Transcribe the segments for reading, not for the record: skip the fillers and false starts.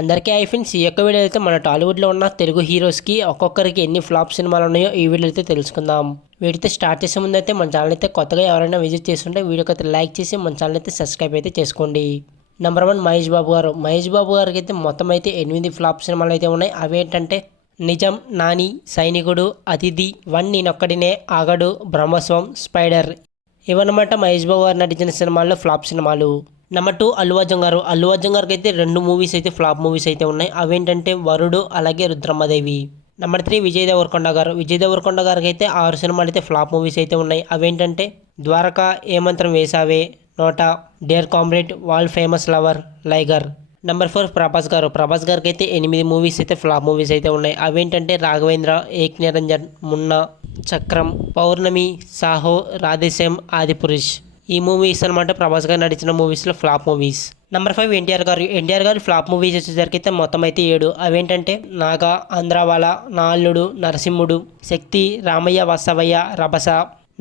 అందరికీ hi friends, ఈ యొక్క వీడియో అయితే మన టాలీవుడ్లో ఉన్న తెలుగు హీరోస్కి ఒక్కొక్కరికి ఎన్ని ఫ్లాప్ సినిమాలు ఉన్నాయో ఈ వీడియో అయితే తెలుసుకుందాం. వీడితే స్టార్ట్ చేసే ముందు అయితే మన ఛానల్ అయితే కొత్తగా ఎవరైనా విజిట్ చేస్తుంటే వీడియోకి అయితే లైక్ చేసి మన ఛానల్ అయితే సబ్స్క్రైబ్ అయితే చేసుకోండి. నెంబర్ 1 మహేష్ బాబు గారు. మహేష్ బాబు గారికి అయితే మొత్తం అయితే 8 ఫ్లాప్ సినిమాలు అయితే ఉన్నాయి. అవేంటంటే నిజం, నాని, సైనికుడు, అతిథి, వన్ నేనొక్కడినే, ఆగడు, బ్రహ్మస్వం, స్పైడర్. ఇవన్నమాట మహేష్ బాబు గారు నటించిన సినిమాల్లో ఫ్లాప్ సినిమాలు. నెంబర్ 2 అల్లు అర్జున్ గారు. అల్లు అర్జున్ గారికి అయితే 2 మూవీస్ అయితే ఫ్లాప్ మూవీస్ అయితే ఉన్నాయి. అవేంటంటే వరుడు, అలాగే రుద్రమ్మదేవి. నెంబర్ 3 విజయ్ దేవరకొండ గారు. విజయ్ దేవరకొండ గారికి అయితే 6 సినిమాలు అయితే ఫ్లాప్ మూవీస్ అయితే ఉన్నాయి. అవేంటంటే Dwaraka, Yemantram Vesave, Nota, dear comrade, world famous lover, liger. Number 4 Prabhas garu. Prabhas గారికి అయితే 8 మూవీస్ అయితే ఫ్లాప్ మూవీస్ అయితే ఉన్నాయి. అవేంటంటే రాఘవేంద్ర, ఏక్ నిరంజన్, మున్నా, చక్రం, పౌర్ణమి, సాహో, రాధేశ్యామ్, ఆదిపురుష్. ఈ మూవీస్ అనమాట ప్రభాస్ గారు నడిచిన మూవీస్లో ఫ్లాప్ మూవీస్. నెంబర్ 5 ఎన్టీఆర్ గారు. ఎన్టీఆర్ గారు ఫ్లాప్ మూవీస్ వచ్చేసరికి అయితే మొత్తం అయితే 7. అవేంటంటే నాగా, ఆంధ్రావాల, నా అల్లుడు, నరసింహుడు, శక్తి, రామయ్య వాస్తవయ్య, రభస.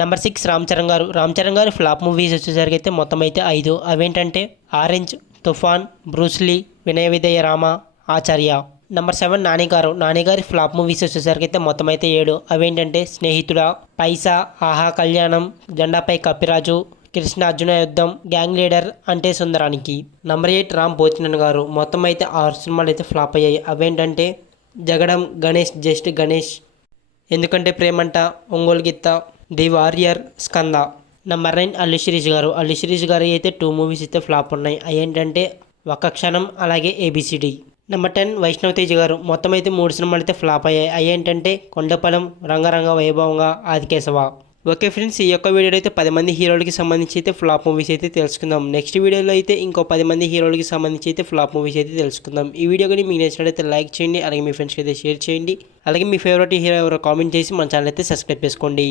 నెంబర్ 6 రామ్ చరణ్ గారు. రామ్ చరణ్ గారు ఫ్లాప్ మూవీస్ వచ్చేసరికి అయితే మొత్తం అయితే 5. అవేంటంటే ఆరెంజ్, తుఫాన్, బ్రూస్లీ, వినయ విధేయ రామ, ఆచార్య. నెంబర్ 7 నాని గారు. నాని గారి ఫ్లాప్ మూవీస్ వచ్చేసరికి అయితే మొత్తం అయితే 7. అవేంటంటే స్నేహితుడా, పైసా, ఆహా కళ్యాణం, జెండాపై కపిరాజు, కృష్ణ అర్జున యుద్ధం, గ్యాంగ్ లీడర్, అంటే సుందరానికి. నెంబర్ 8 రామ్ పోతినన్ గారు. మొత్తం అయితే 6 సినిమాలు అయితే ఫ్లాప్ అయ్యాయి. అవేంటంటే జగడం, గణేష్, జస్ట్ గణేష్, ఎందుకంటే ప్రేమంట, Ongole Gitta, the warrior, Skanda. Number 9 Allu Sirish గారు. అల్లు శిరీష్ గారు అయితే 2 మూవీస్ అయితే ఫ్లాప్ ఉన్నాయి. అవేంటంటే ఒక క్షణం, అలాగే ఏబిసిడి. నెంబర్ 10 వైష్ణవ్ తేజ్ గారు. మొత్తం అయితే 3 సినిమాలు అయితే ఫ్లాప్ అయ్యాయి. అవేంటంటే కొండపలం, రంగరంగ వైభవంగా, ఆదికేశవ. ఓకే ఫ్రెండ్స్, ఈ యొక్క వీడియోలో అయితే 10 మంది హీరోలకి సంబంధించి అయితే ఫ్లాప్ మూవీస్ అయితే తెలుసుకుందాం. నెక్స్ట్ వీడియోలో అయితే ఇంకో 10 మంది హీరోలకి సంబంధించి అయితే ఫ్లాప్ మూవీస్ అయితే తెలుసుకుందాం. ఈ వీడియో కానీ మీకు నచ్చినట్లయితే లైక్ చేయండి, అలాగే మీ ఫ్రెండ్స్కి అయితే షేర్ చేయండి. అలాగే మీ ఫేవరెట్ హీరో ఎవరో కామెంట్ చేసి మన ఛానల్ అయితే సబ్స్క్రైబ్ చేసుకోండి.